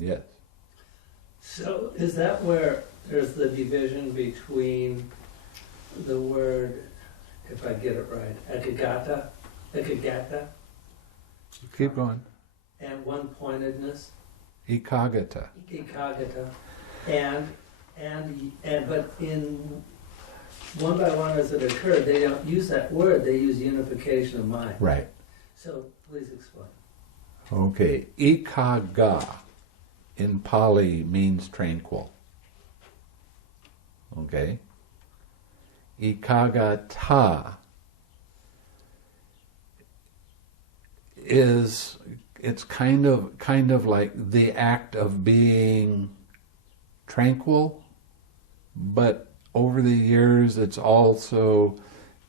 Yes. So is that where there's the division between the word, if I get it right, ekagata, Keep going. and one-pointedness, Ekaggatā. ikagata, and but in one by one as it occurred, they don't use that word, they use unification of mind. Right. So please explain. Okay. Ekaggatā in Pali means tranquil. Okay. Ekaggatā is, it's kind of like the act of being tranquil, but over the years it's also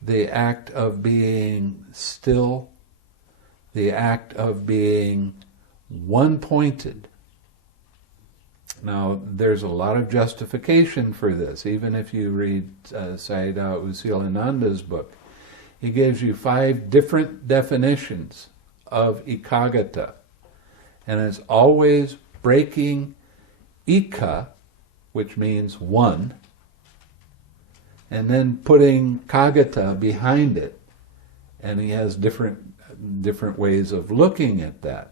the act of being still, the act of being one-pointed. Now, there's a lot of justification for this. Even if you read Sayadaw U Silananda's book, he gives you 5 different definitions of Ekaggatā. And it's always breaking eka, which means one, and then putting kagata behind it. And he has different ways of looking at that.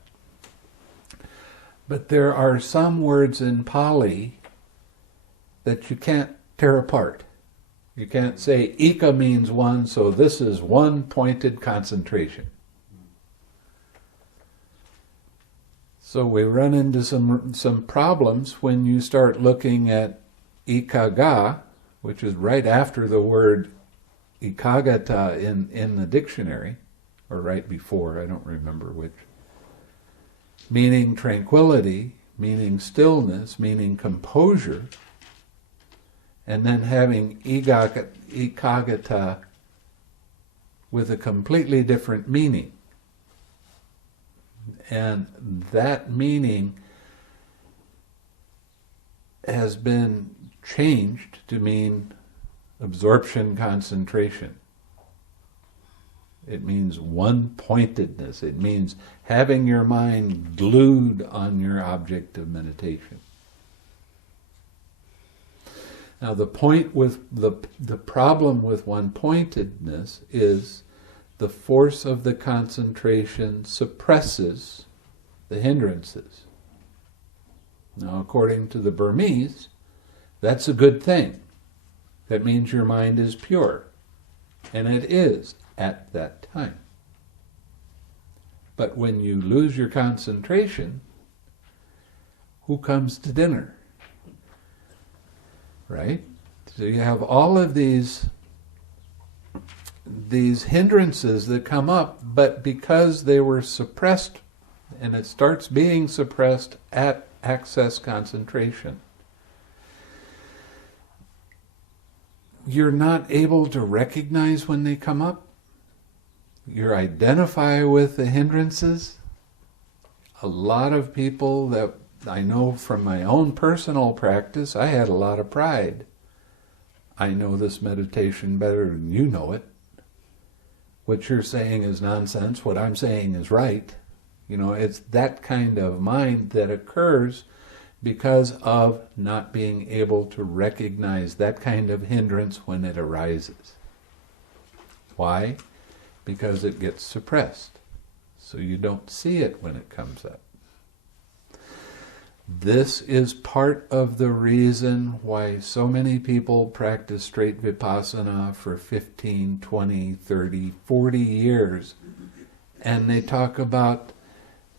But there are some words in Pali that you can't tear apart. You can't say eka means one, so this is one pointed concentration. So we run into some problems when you start looking at ikagga, which is right after the word ekaggatā in the dictionary, or right before, I don't remember which. Meaning tranquility, meaning stillness, meaning composure, and then having ekaggatā with a completely different meaning. And that meaning has been changed to mean absorption concentration. It means one-pointedness. It means having your mind glued on your object of meditation. Now the point with the problem with one-pointedness is the force of the concentration suppresses the hindrances. Now according to the Burmese, that's a good thing. That means your mind is pure. And it is at that time. But when you lose your concentration, who comes to dinner? Right? So you have all of these hindrances that come up, but because they were suppressed, and it starts being suppressed at access concentration, you're not able to recognize when they come up. You identify with the hindrances. A lot of people that I know from my own personal practice, I had a lot of pride. I know this meditation better than you know it. What you're saying is nonsense. What I'm saying is right. You know, it's that kind of mind that occurs because of not being able to recognize that kind of hindrance when it arises. Why? Because it gets suppressed. So you don't see it when it comes up. This is part of the reason why so many people practice straight vipassana for 15, 20, 30, 40 years, and they talk about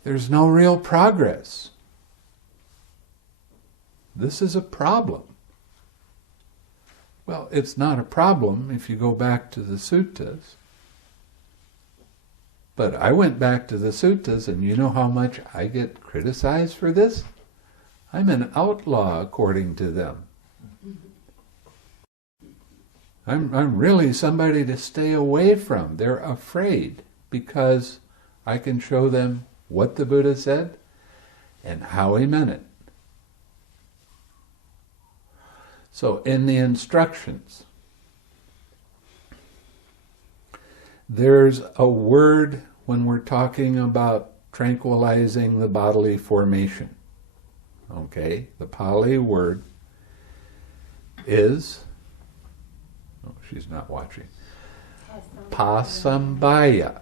there's no real progress. This is a problem. Well, it's not a problem if you go back to the suttas. But I went back to the suttas, and you know how much I get criticized for this? I'm an outlaw according to them. I'm really somebody to stay away from. They're afraid because I can show them what the Buddha said and how he meant it. So in the instructions, there's a word when we're talking about tranquilizing the bodily formation. Okay, the Pali word is, oh, she's not watching, pasambaya.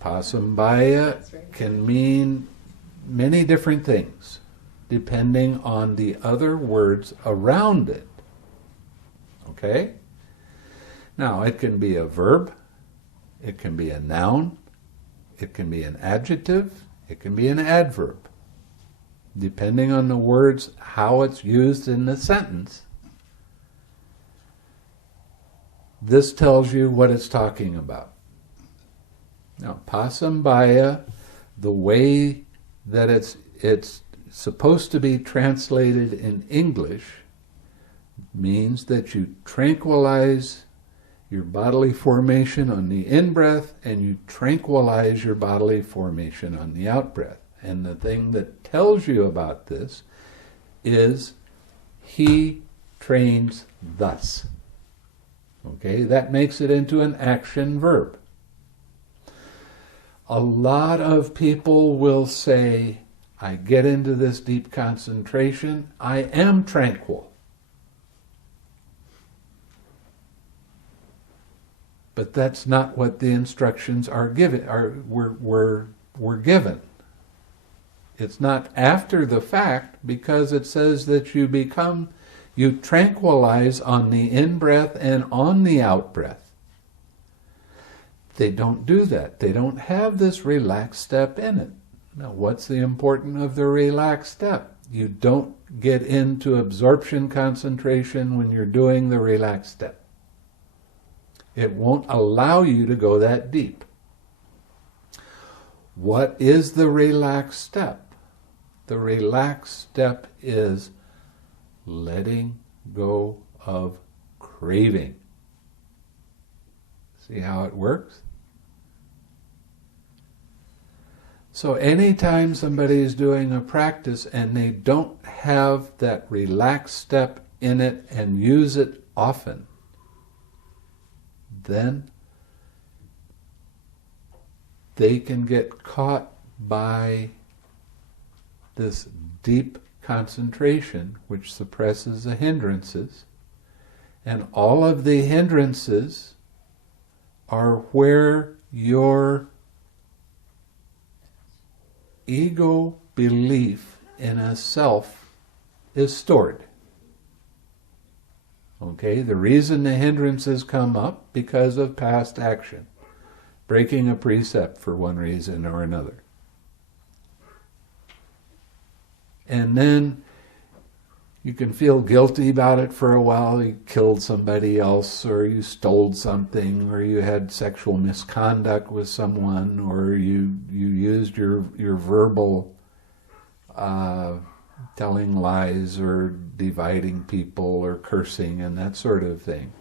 Pasambaya can mean many different things depending on the other words around it. Okay? Now, it can be a verb, it can be a noun, it can be an adjective, it can be an adverb. Depending on the words, how it's used in the sentence, this tells you what it's talking about. Now, pasambaya, the way that it's supposed to be translated in English, means that you tranquilize your bodily formation on the in-breath and you tranquilize your bodily formation on the out-breath. And the thing that tells you about this is he trains thus. Okay, that makes it into an action verb. A lot of people will say, I get into this deep concentration, I am tranquil. But that's not what the instructions are given. Were given. It's not after the fact, because it says that you tranquilize on the in-breath and on the out-breath. They don't do that. They don't have this relaxed step in it. Now, what's the importance of the relaxed step? You don't get into absorption concentration when you're doing the relaxed step. It won't allow you to go that deep. What is the relaxed step? The relaxed step is letting go of craving. See how it works? So anytime somebody is doing a practice and they don't have that relaxed step in it and use it often, then they can get caught by this deep concentration, which suppresses the hindrances. And all of the hindrances are where your ego belief in a self is stored. Okay, the reason the hindrances come up because of past action, breaking a precept for one reason or another. And then you can feel guilty about it for a while. You killed somebody else, or you stole something, or you had sexual misconduct with someone, or you used your verbal telling lies or dividing people or cursing and that sort of thing.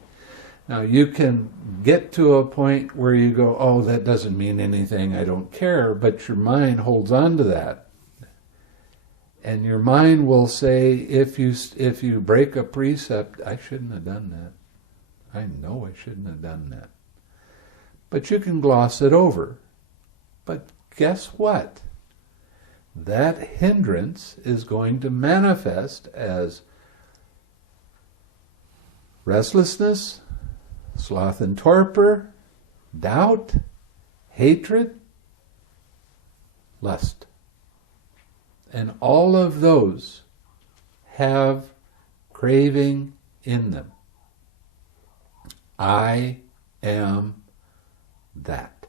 Now you can get to a point where you go, oh, that doesn't mean anything, I don't care, but your mind holds on to that. And your mind will say, if you break a precept, I shouldn't have done that. I know I shouldn't have done that. But you can gloss it over. But guess what? That hindrance is going to manifest as restlessness, sloth and torpor, doubt, hatred, lust. And all of those have craving in them. I am that,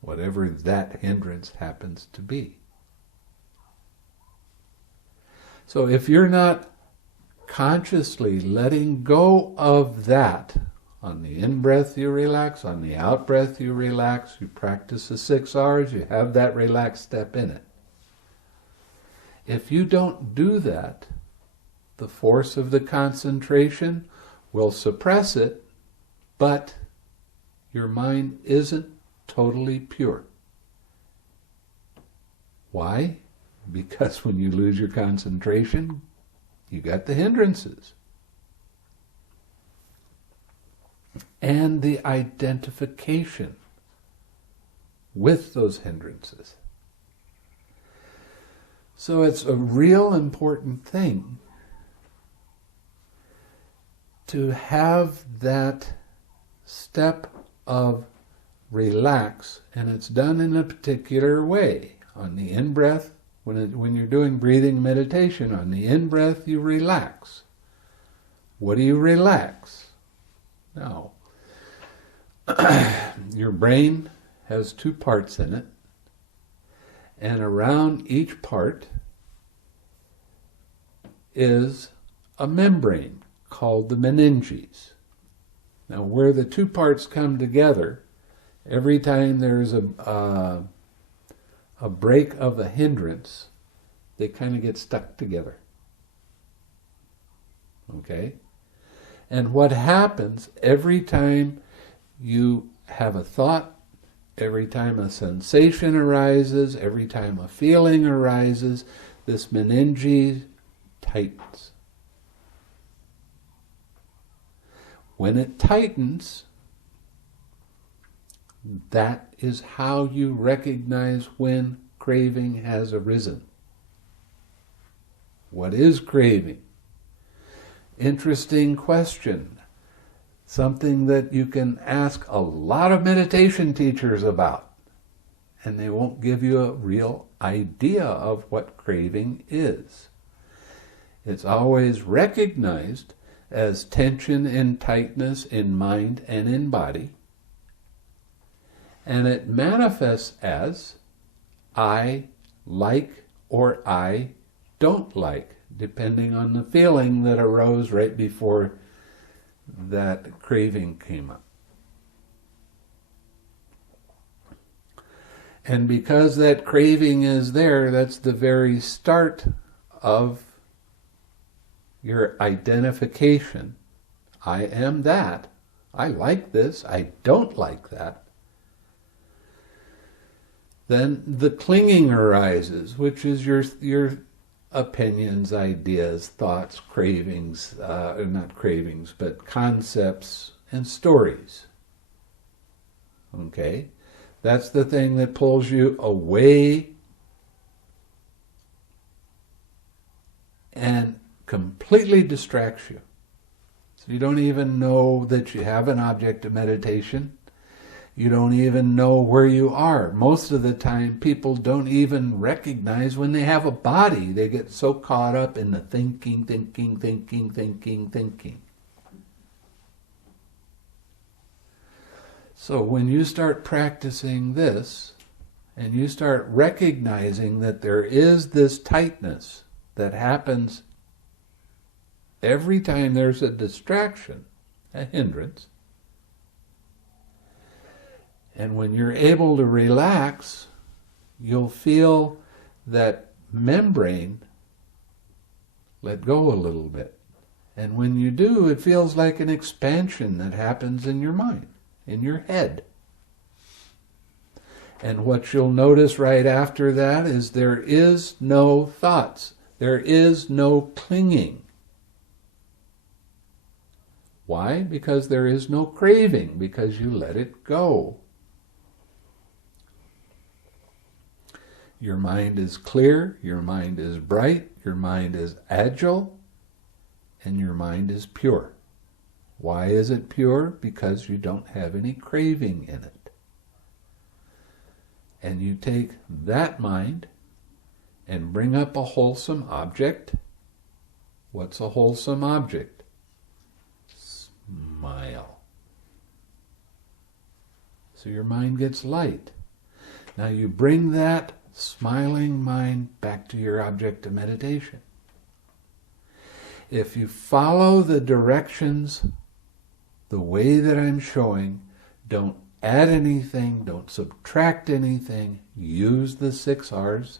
whatever that hindrance happens to be. So if you're not consciously letting go of that, on the in-breath you relax, on the out-breath you relax, you practice the 6 R's, you have that relaxed step in it. If you don't do that, the force of the concentration will suppress it, but your mind isn't totally pure. Why? Because when you lose your concentration, you got the hindrances. And the identification with those hindrances. So it's a real important thing to have that step of relax, and it's done in a particular way. On the in-breath, when you're doing breathing meditation, on the in-breath you relax. What do you relax? Now, your brain has two parts in it, and around each part is a membrane called the meninges. Now, where the two parts come together, every time there's a break of a hindrance, they kind of get stuck together. Okay? And what happens every time you have a thought, every time a sensation arises, every time a feeling arises, this meninge tightens. When it tightens, that is how you recognize when craving has arisen. What is craving? Interesting question. Something that you can ask a lot of meditation teachers about, and they won't give you a real idea of what craving is. It's always recognized as tension and tightness in mind and in body, and it manifests as I like or I don't like, depending on the feeling that arose right before that craving came up. And because that craving is there, that's the very start of your identification. I am that. I like this. I don't like that. Then the clinging arises, which is your opinions, ideas, thoughts, cravings, not cravings, but concepts and stories. Okay? That's the thing that pulls you away and completely distracts you. So you don't even know that you have an object of meditation. You don't even know where you are. Most of the time, people don't even recognize when they have a body. They get so caught up in the thinking. So when you start practicing this, and you start recognizing that there is this tightness that happens every time there's a distraction, a hindrance, and when you're able to relax, you'll feel that membrane let go a little bit. And when you do, it feels like an expansion that happens in your mind, in your head. And what you'll notice right after that is there is no thoughts. There is no clinging. Why? Because there is no craving, because you let it go. Your mind is clear, your mind is bright, your mind is agile, and your mind is pure. Why is it pure? Because you don't have any craving in it. And you take that mind and bring up a wholesome object. What's a wholesome object? Smile. So your mind gets light. Now you bring that smiling mind back to your object of meditation. If you follow the directions the way that I'm showing, don't add anything, don't subtract anything, use the 6 R's,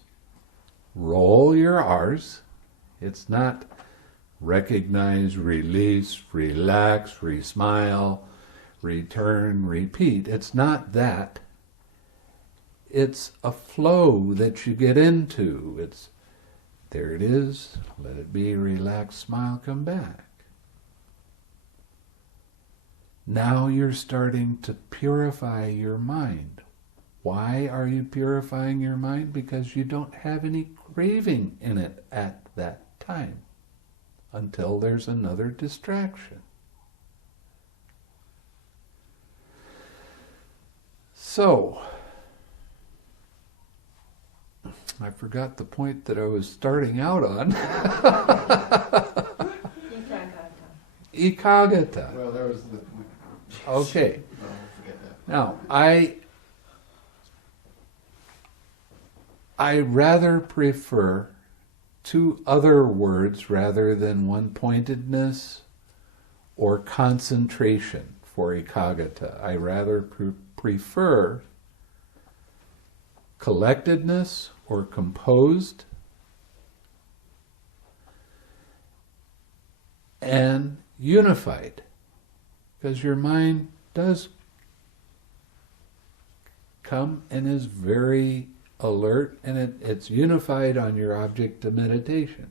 roll your R's. It's not recognize, release, relax, re-smile, return, repeat. It's not that. It's a flow that you get into. It's, there it is, let it be, relax, smile, come back. Now you're starting to purify your mind. Why are you purifying your mind? Because you don't have any craving in it at that time until there's another distraction. So, I forgot the point that I was starting out on. Ekaggatā. Well, that was the point. Okay. No, forget that. Now, I rather prefer two other words rather than one-pointedness or concentration for ekagata. I rather prefer collectedness or composed and unified, because your mind does come and is very alert, and it's unified on your object of meditation.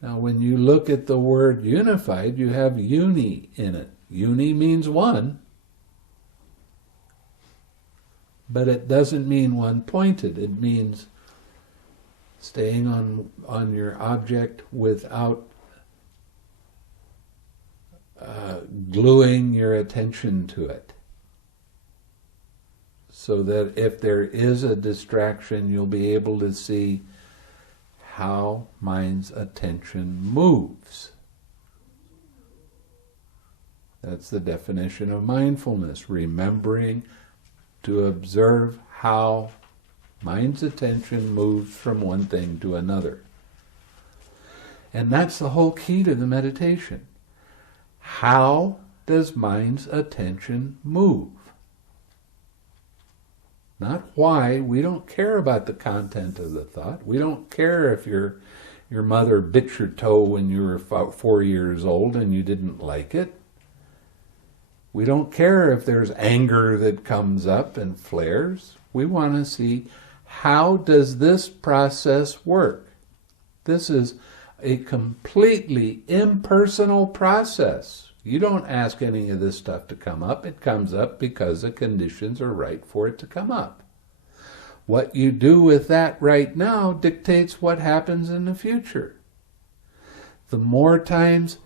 Now, when you look at the word unified, you have uni in it. Uni means one, but it doesn't mean one-pointed. It means staying on your object without gluing your attention to it. So that if there is a distraction, you'll be able to see how mind's attention moves. That's the definition of mindfulness, remembering to observe how mind's attention moves from one thing to another. And that's the whole key to the meditation. How does mind's attention move? Not why. We don't care about the content of the thought. We don't care if your mother bit your toe when you were 4 years old and you didn't like it. We don't care if there's anger that comes up and flares. We want to see, how does this process work? This is a completely impersonal process. You don't ask any of this stuff to come up. It comes up because the conditions are right for it to come up. What you do with that right now dictates what happens in the future. The more times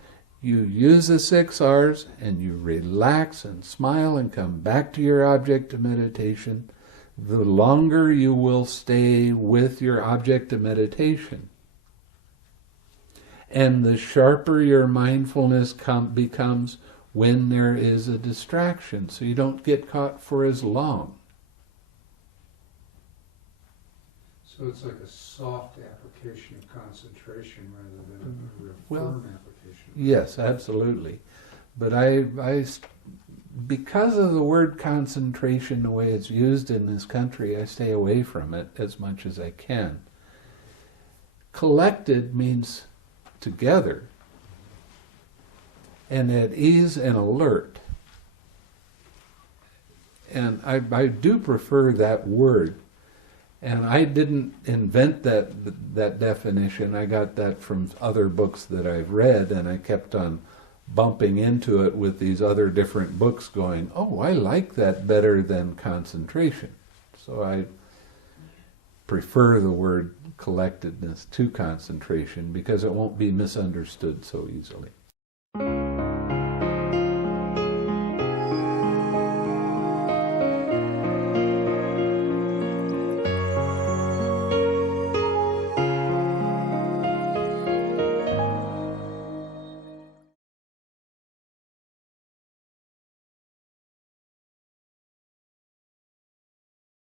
you use the 6 R's and you relax and smile and come back to your object of meditation, the longer you will stay with your object of meditation. And the sharper your mindfulness becomes when there is a distraction, so you don't get caught for as long. So it's like a soft application of concentration rather than a real Well, firm application. Yes, absolutely. But because of the word concentration, the way it's used in this country, I stay away from it as much as I can. Collected means together, and at ease and alert. And I do prefer that word. And I didn't invent that definition. I got that from other books that I've read, and I kept on bumping into it with these other different books going, oh, I like that better than concentration. So I prefer the word collectedness to concentration because it won't be misunderstood so easily.